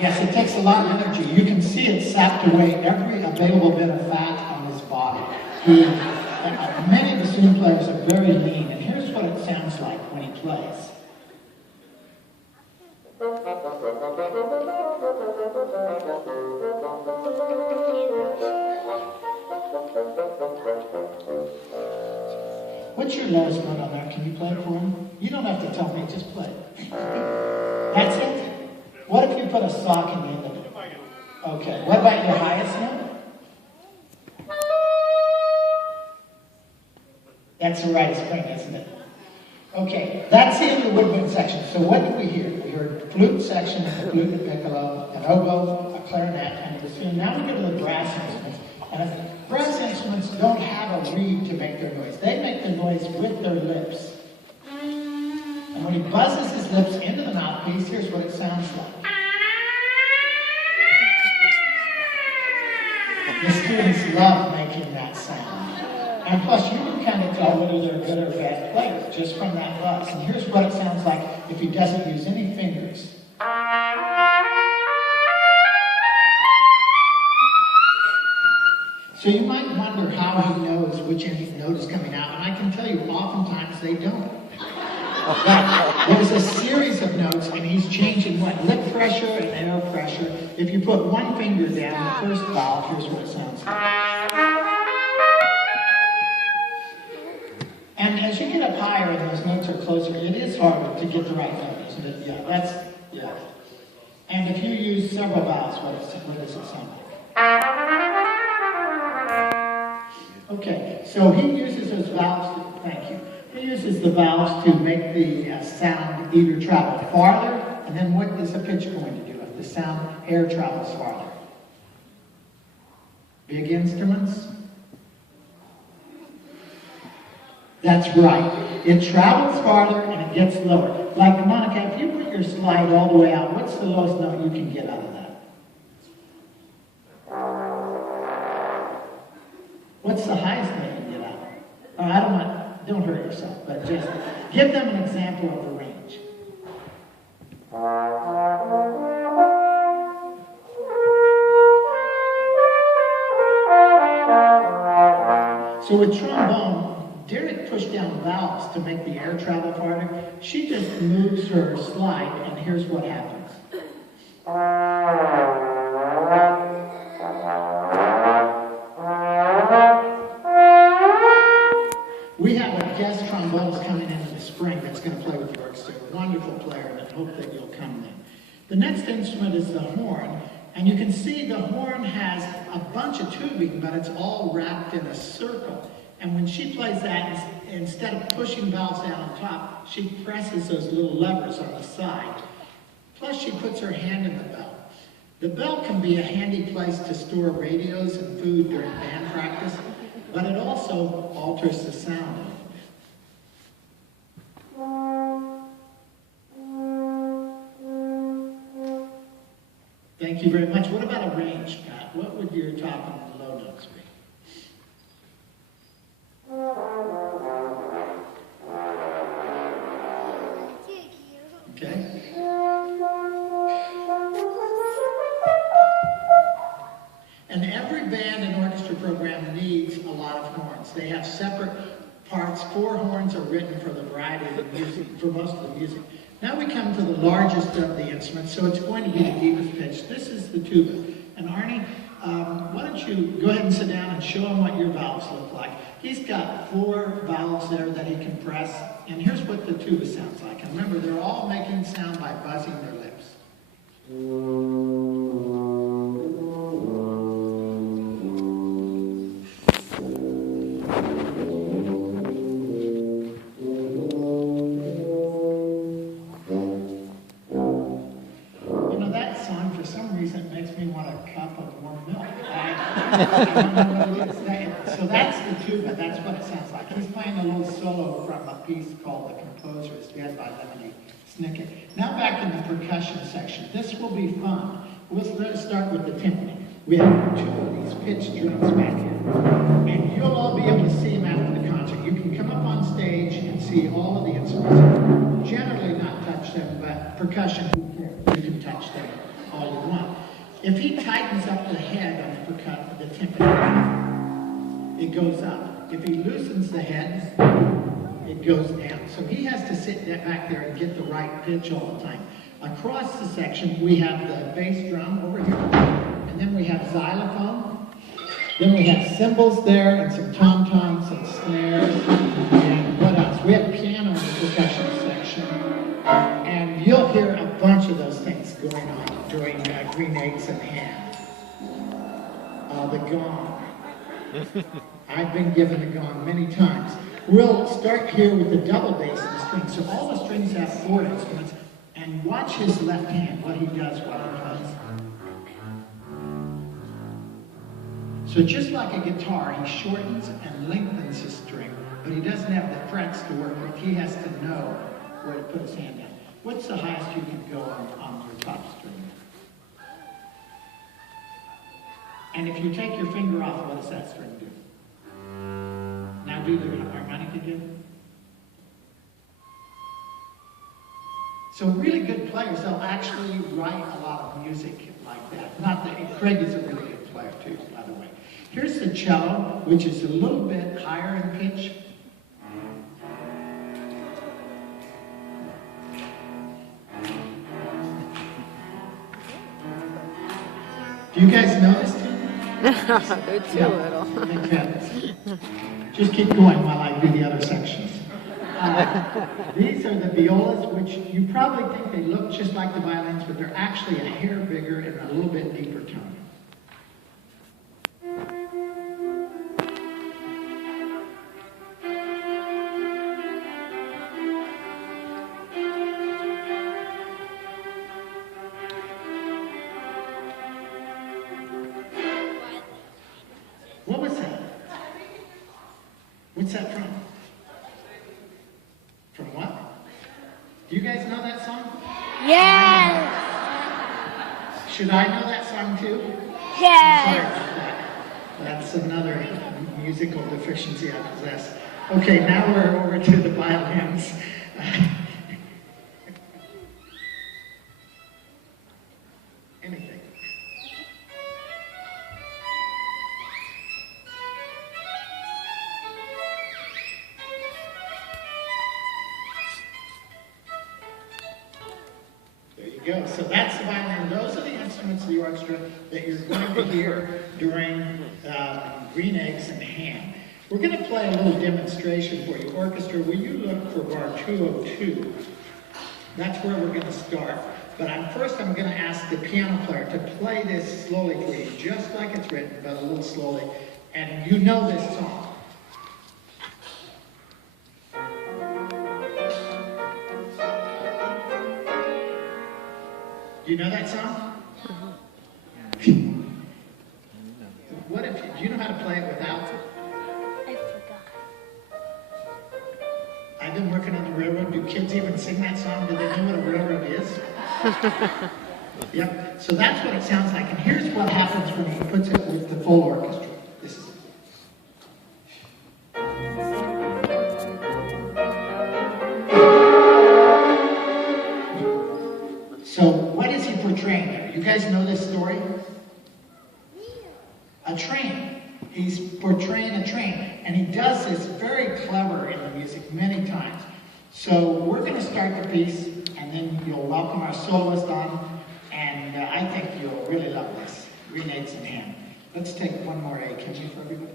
Yes, it takes a lot of energy. You can see it sapped away every available bit of fat on his body. Many of the student players are very lean, and here's what it sounds like when he plays. What's your lowest note on that? Can you play it for him? You don't have to tell me, just play it. That's it? What if you put a sock in the end of it? Okay, what about your highest note? That's the right spring, isn't it? Okay, that's the end of the woodwind section. So what did we hear? We heard flute section, a flute and piccolo, an oboe, a clarinet, and a bassoon. Now we go to the brass instruments. And brass instruments don't have a reed to make their noise. They make the noise with their lips. And when he buzzes his lips into the mouthpiece, here's what it sounds like. The students love making that sound. And plus, you can kind of tell whether they're good or bad players just from that buzz. And here's what it sounds like if he doesn't use any fingers. So you might wonder how he knows which note is coming out, and I can tell you, oftentimes they don't. But there's a series of notes, and he's changing what? Lip pressure and air pressure. If you put one finger down the first valve, here's what it sounds like. And as you get up higher and those notes are closer, it is harder to get the right note, isn't it? Yeah. And if you use several valves, what does it sound like? Okay, so he uses those valves, thank you. He uses the valves to make the sound either travel farther, and then what is the pitch going to do if the air travels farther? Big instruments? That's right. It travels farther and it gets lower. Like, Monica, if you put your slide all the way out, what's the lowest note you can get out of that? What's the highest note you can get out? Oh, don't hurt yourself, but just give them an example of the range. So with trombone, Derek pushed down valves to make the air travel farther. She just moves her slide, and here's what happens. We have a guest trombonist coming in the spring that's going to play with the orchestra. A wonderful player, and I hope that you'll come in. The next instrument is the horn, and you can see the horn has a bunch of tubing, but it's all wrapped in a circle. And when she plays that, instead of pushing valves down on top, she presses those little levers on the side. Plus, she puts her hand in the bell. The bell can be a handy place to store radios and food during band practice, but it also alters the sound. Thank you very much. What about a range, Pat? What would your top and low notes be? Okay. And every band and orchestra program needs a lot of horns. They have separate parts. 4 horns are written for the variety of the music, for most of the music. Now we come to the largest of the instruments, so it's going to be the deepest pitch. This is the tuba. And Arnie, why don't you go ahead and sit down and show him what your valves look like. He's got 4 valves there that he can press, and here's what the tuba sounds like. And remember, they're all making sound by buzzing their lips. So that's the tuba, that's what it sounds like. He's playing a little solo from a piece called The Composers, led by Lemony Snicket. Now back in the percussion section. This will be fun. Let's start with the timpani. We have 2 of these pitched drums back here. And you'll all be able to see them after the concert. You can come up on stage and see all of the instruments. Generally not touch them, but percussion, you can touch them all you want. If he tightens up the head on the percussion, the timpani, it goes up. If he loosens the head, it goes down. So he has to sit back there and get the right pitch all the time. Across the section, we have the bass drum over here, and then we have xylophone. Then we have cymbals there, and some tom-toms, some snares, and what else? We have piano in the percussion section, and you'll hear a bunch of those things going on during Green Eggs and Ham. The gong. I've been given the gong many times. We'll start here with the double bass and the strings. So all the strings have 4 instruments, and watch his left hand, what he does while he plays. So just like a guitar, he shortens and lengthens his string, but he doesn't have the frets to work with. He has to know where to put his hand down. What's the highest you can go on your top string? And if you take your finger off, what does that string do? Now do the harmonic again. So really good players, they'll actually write a lot of music like that. Not that Craig is a really good player too, by the way. Here's the cello, which is a little bit higher in pitch. Do you guys notice? They're too little. Just keep going while I do the other sections. These are the violas, which you probably think they look just like the violins, but they're actually a hair bigger and a little bit deeper tone. What was that? What's that from? From what? Do you guys know that song? Yes! Should I know that song too? Yes! Sorry about that. That's another musical deficiency I possess. Okay, now we're over to the violins. Anything. Go. So that's the violin. Those are the instruments of the orchestra that you're going to hear during Green Eggs and Ham. We're going to play a little demonstration for you. Orchestra, will you look for bar 202? That's where we're going to start. But first I'm going to ask the piano player to play this slowly for you, just like it's written, but a little slowly. And you know this song. Do you know that song? Mm-hmm. What if do you know how to play it without? I forgot. I've been working on the railroad. Do kids even sing that song? Do they know what a railroad is? Yep. So that's what it sounds like. And here's what happens when he puts it with the full orchestra. This is it. So what is he portraying there? You guys know this story? A train. He's portraying a train. And he does this very clever in the music many times. So we're going to start the piece, and then you'll welcome our soloist on, and I think you'll really love this. Green Eggs and Ham. Let's take one more A, can you, for everybody?